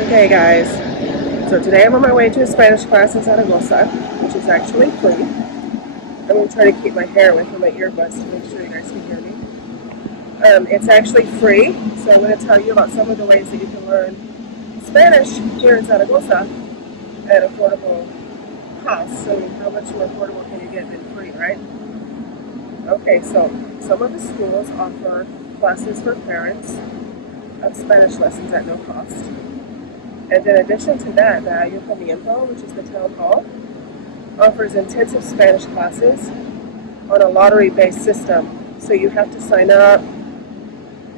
Okay guys, so today I'm on my way to a Spanish class in Zaragoza, which is actually free. I'm going to try to keep my hair away from my earbuds to make sure you guys can hear me. It's actually free, so I'm going to tell you about some of the ways that you can learn Spanish here in Zaragoza at affordable costs. So how much more affordable can you get than free, right? Okay, so some of the schools offer classes for parents of Spanish lessons at no cost. And in addition to that, the Ayuntamiento, which is the town hall, offers intensive Spanish classes on a lottery-based system. So you have to sign up,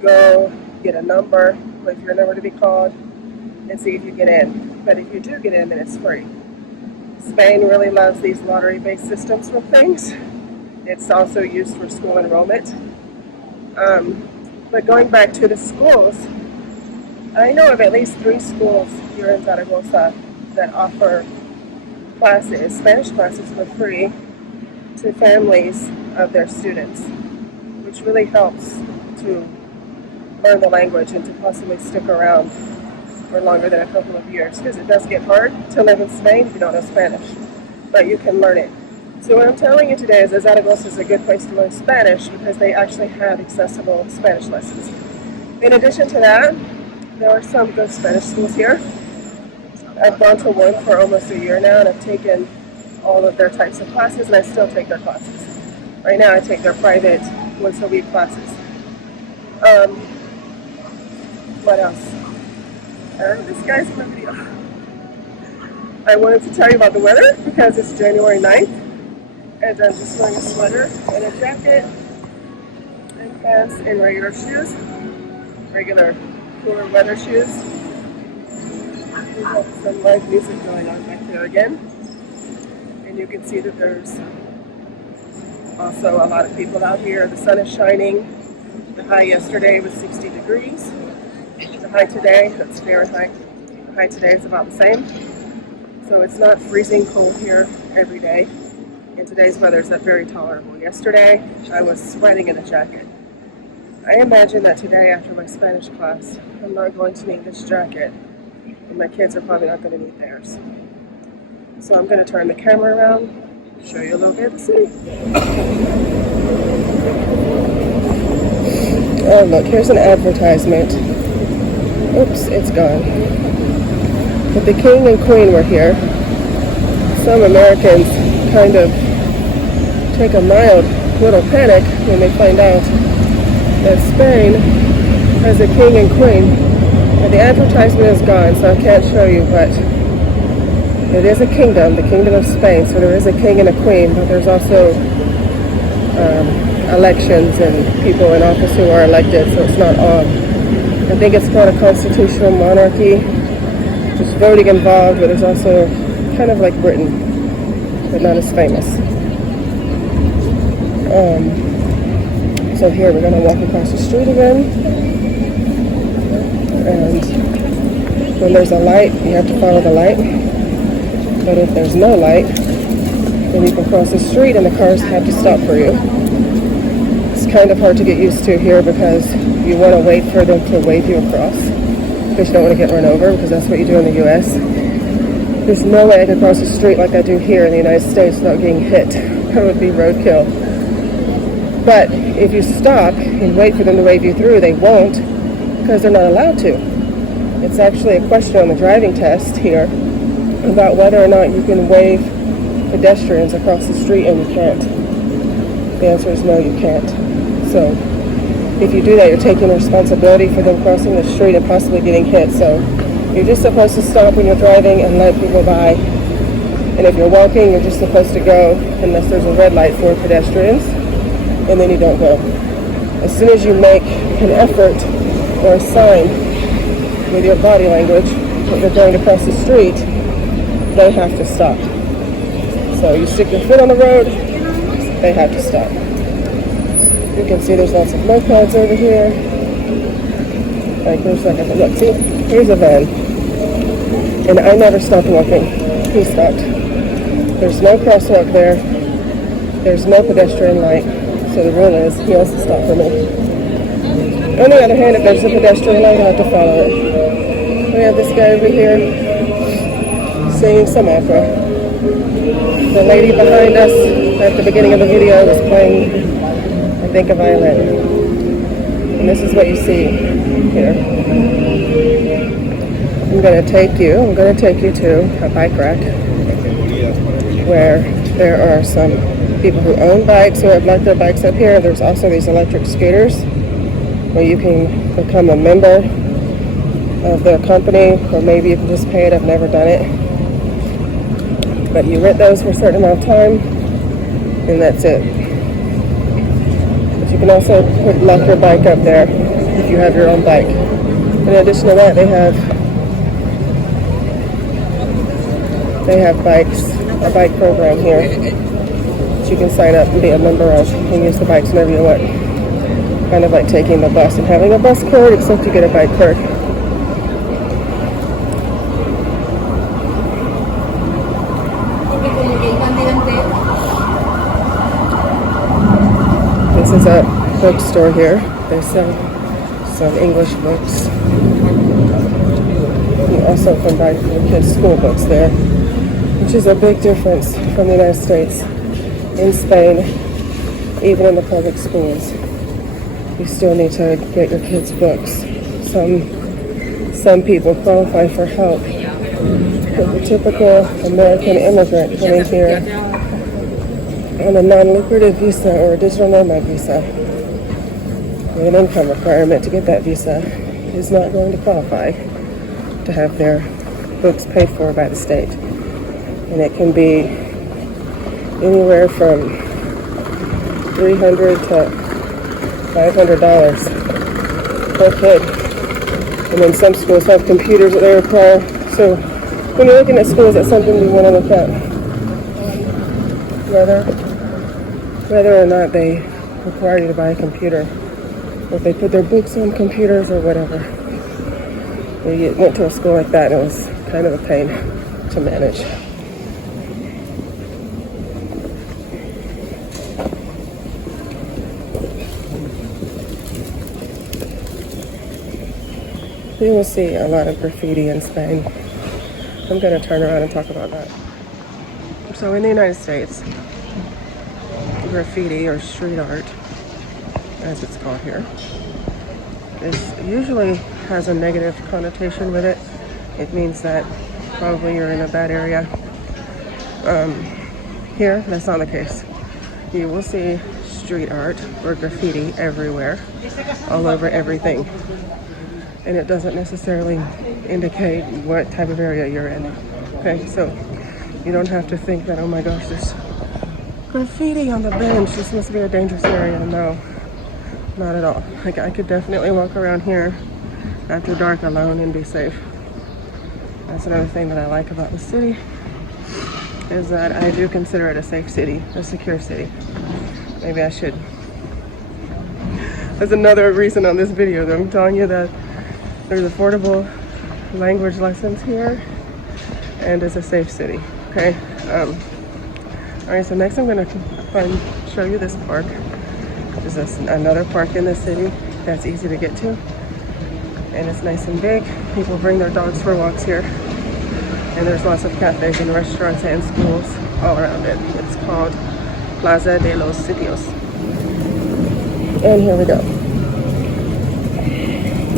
go get a number, wait for your number to be called, and see if you get in. But if you do get in, then it's free. Spain really loves these lottery-based systems for things. It's also used for school enrollment. But going back to the schools, I know of at least 3 schools here in Zaragoza that offer classes, Spanish classes for free to families of their students, which really helps to learn the language and to possibly stick around for longer than a couple of years, because it does get hard to live in Spain if you don't know Spanish, but you can learn it. So what I'm telling you today is that Zaragoza is a good place to learn Spanish because they actually have accessible Spanish lessons. In addition to that, there are some good Spanish schools here. I've gone to one for almost a year now, and I've taken all of their types of classes, and I still take their classes. Right now I take their private once-a-week classes. What else? This guy's in the video. I wanted to tell you about the weather because it's January 9th, and I'm just wearing a sweater and a jacket and pants and regular shoes, regular cooler weather shoes. We have some live music going on back there again, and you can see that there's also a lot of people out here. The sun is shining. The high yesterday was 60 degrees. The high today, that's Fahrenheit, the high today is about the same. So it's not freezing cold here every day. And today's weather is very tolerable. Yesterday, I was sweating in a jacket. I imagine that today, after my Spanish class, I'm not going to need this jacket, and my kids are probably not going to need theirs. So I'm going to turn the camera around, show you a little bit of the city. Oh look, here's an advertisement. Oops, it's gone. But the king and queen were here. Some Americans kind of take a mild little panic when they find out that Spain has a king and queen. And the advertisement is gone, so I can't show you, but it is a kingdom, the Kingdom of Spain. So there is a king and a queen, but there's also elections and people in office who are elected, so it's not all. I think it's called a constitutional monarchy. There's voting involved, but there's also kind of like Britain, but not as famous. So here we're going to walk across the street again, and when there's a light, you have to follow the light, but if there's no light, then you can cross the street and the cars have to stop for you. It's kind of hard to get used to here because you want to wait for them to wave you across, because you don't want to get run over, because that's what you do in the US. There's no way I could cross the street like I do here in the United States without getting hit. That would be roadkill. But if you stop and wait for them to wave you through, they won't, because they're not allowed to. It's actually a question on the driving test here about whether or not you can wave pedestrians across the street, and you can't. The answer is no, you can't. So if you do that, you're taking responsibility for them crossing the street and possibly getting hit. So you're just supposed to stop when you're driving and let people by. And if you're walking, you're just supposed to go unless there's a red light for pedestrians, and then you don't go. As soon as you make an effort or a sign with your body language that you're going to cross the street, they have to stop. So you stick your foot on the road, they have to stop. You can see there's lots of mopeds over here. Like, there's like a, look, see, here's a van. And I never stopped walking. He stopped. There's no crosswalk there. There's no pedestrian light. So the rule is, he has to stop for me. On the other hand, if there's a pedestrian light, I have to follow it. We have this guy over here singing some opera. The lady behind us at the beginning of the video was playing, I think, a violin. And this is what you see here. I'm going to take you to a bike rack where there are some people who own bikes who have left their bikes up here. There's also these electric scooters where you can become a member of their company, or maybe you can just pay it. I've never done it. But you rent those for a certain amount of time, and that's it. But you can also lock your bike up there if you have your own bike. In addition to that, they have bikes, a bike program here that you can sign up and be a member of and use the bikes whenever you want. Kind of like taking the bus and having a bus card, except you get a bike card. This is a bookstore here. They sell some English books. You also can buy your kids' school books there, which is a big difference from the United States. In Spain, even in the public schools, you still need to get your kids' books. Some people qualify for help. But the typical American immigrant coming here on a non-lucrative visa or a digital nomad visa with an income requirement to get that visa is not going to qualify to have their books paid for by the state. And it can be anywhere from $300 to $500 per kid. And then some schools have computers that they require. So when you're looking at schools, that's something we want to look at. Whether or not they require you to buy a computer, or if they put their books on computers or whatever. We went to a school like that and it was kind of a pain to manage. You will see a lot of graffiti in Spain. I'm going to turn around and talk about that. So in the United States, graffiti or street art, as it's called here, this usually has a negative connotation with it. It means that probably you're in a bad area. Here, that's not the case. You will see street art or graffiti everywhere, all over everything. And it doesn't necessarily indicate what type of area you're in. Okay, so you don't have to think that, oh my gosh, there's graffiti on the bench, this must be a dangerous area. No, not at all. Like, I could definitely walk around here after dark alone and be safe. That's another thing that I like about the city, is that I do consider it a safe city, a secure city. Maybe I should. That's another reason on this video that I'm telling you that there's affordable language lessons here and it's a safe city. Okay. Alright, so next I'm going to show you this park. There's another park in the city that's easy to get to, and it's nice and big. People bring their dogs for walks here, and there's lots of cafes and restaurants and schools all around it. It's called Plaza de Los Sitios. And here we go.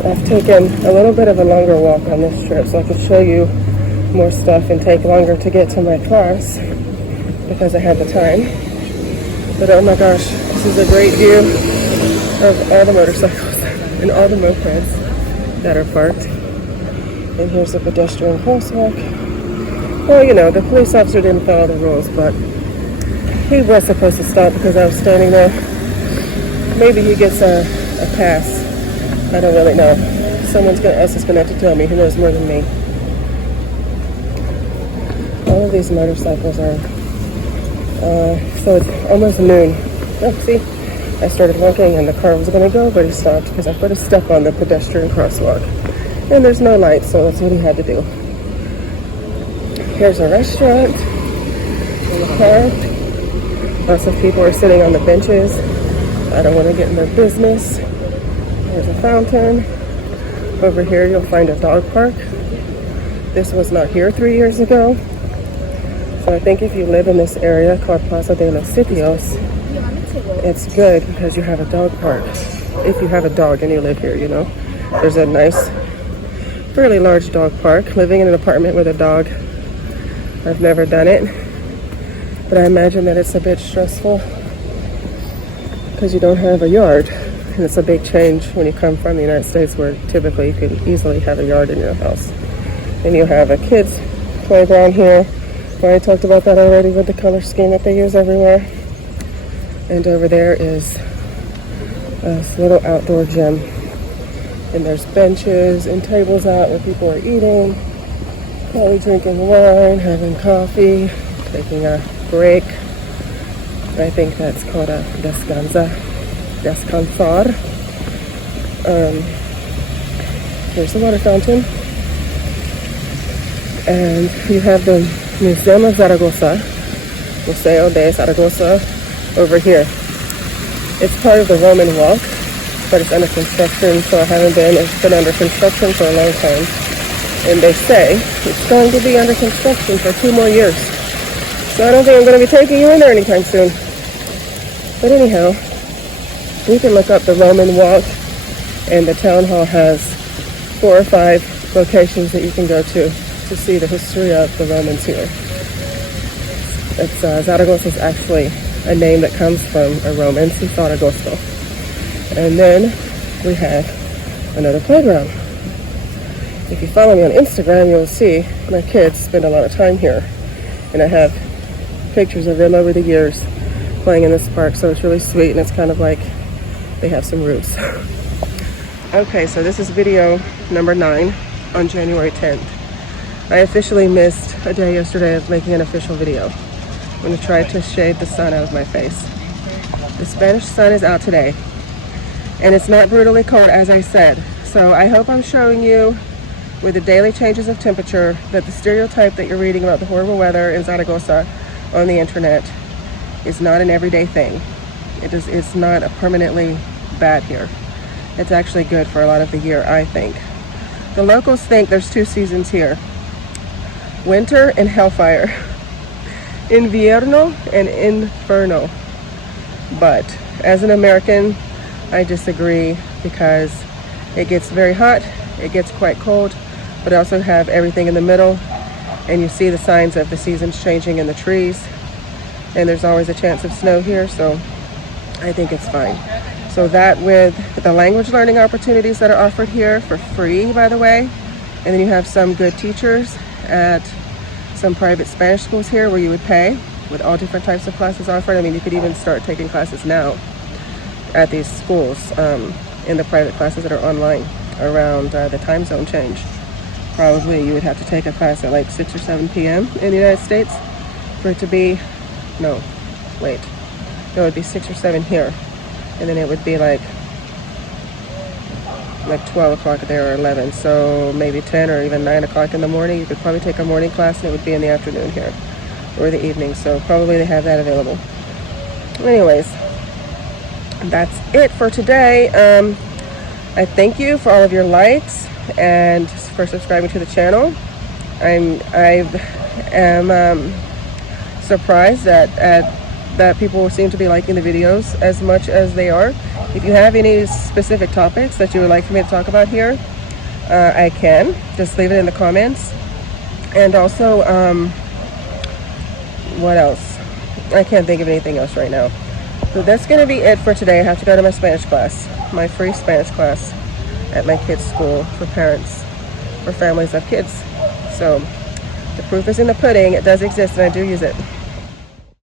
I've taken a little bit of a longer walk on this trip so I can show you more stuff and take longer to get to my class, because I had the time. But oh my gosh, this is a great view of all the motorcycles and all the mopeds that are parked. And here's the pedestrian crosswalk. Well, you know, the police officer didn't follow the rules, but he was supposed to stop because I was standing there. Maybe he gets a pass. I don't really know. Someone else is going to have to tell me. Who knows more than me? All of these motorcycles are so it's almost noon. Oh, see, I started walking and the car was going to go, but he stopped because I put a step on the pedestrian crosswalk. And there's no light, so that's what he had to do. Here's a restaurant in the park. Lots of people are sitting on the benches. I don't want to get in their business. There's a fountain. Over here you'll find a dog park. This was not here 3 years ago. So I think if you live in this area called Plaza de Los Sitios, it's good because you have a dog park. If you have a dog and you live here, you know. There's a nice, fairly large dog park. Living in an apartment with a dog, I've never done it. But I imagine that it's a bit stressful because you don't have a yard. And it's a big change when you come from the United States, where typically you can easily have a yard in your house. And you have a kids playground here. I talked about that already with the color scheme that they use everywhere. And over there is this little outdoor gym. And there's benches and tables out where people are eating, probably drinking wine, having coffee, taking a break. I think that's called a descansar. Here's the water fountain. And you have the Museo de Zaragoza over here. It's part of the Roman walk, but it's under construction, so I haven't been. It's been under construction for a long time. And they say it's going to be under construction for 2 more years. So I don't think I'm going to be taking you in there anytime soon. But anyhow, you can look up the Roman walk, and the town hall has 4 or 5 locations that you can go to see the history of the Romans here. It's Zaragoza is actually a name that comes from a Roman, Zaragoza. And then we have another playground. If you follow me on Instagram, you'll see my kids spend a lot of time here. And I have pictures of them over the years playing in this park, so it's really sweet, and it's kind of like they have some roots. Okay, so this is video number 9 on January 10th. I officially missed a day yesterday of making an official video. I'm going to try to shade the sun out of my face. The Spanish sun is out today, and it's not brutally cold, as I said. So I hope I'm showing you, with the daily changes of temperature, that the stereotype that you're reading about the horrible weather in Zaragoza on the internet is not an everyday thing. It's not a permanently bad here. It's actually good for a lot of the year, I think. The locals think there's 2 seasons here: winter and hellfire, invierno and inferno. But as an American, I disagree, because it gets very hot, it gets quite cold, but I also have everything in the middle, and you see the signs of the seasons changing in the trees, and there's always a chance of snow here, so I think it's fine. So that, with the language learning opportunities that are offered here for free, by the way, and then you have some good teachers at some private Spanish schools here where you would pay, with all different types of classes offered. I mean, you could even start taking classes now at these schools, in the private classes that are online around the time zone change. Probably you would have to take a class at like 6 or 7 p.m. in the United States for it to be, no, wait, no, it would be 6 or 7 here, and then it would be like 12 o'clock there, or 11, so maybe 10 or even 9 o'clock in the morning. You could probably take a morning class, and it would be in the afternoon here, or the evening, so probably they have that available. Anyways, that's it for today. I thank you for all of your likes and for subscribing to the channel. I am surprised that people seem to be liking the videos as much as they are. If you have any specific topics that you would like for me to talk about here, I can. Just leave it in the comments. And also, what else? I can't think of anything else right now. So that's going to be it for today. I have to go to my Spanish class, my free Spanish class at my kids' school for parents, for families of kids. So the proof is in the pudding. It does exist, and I do use it.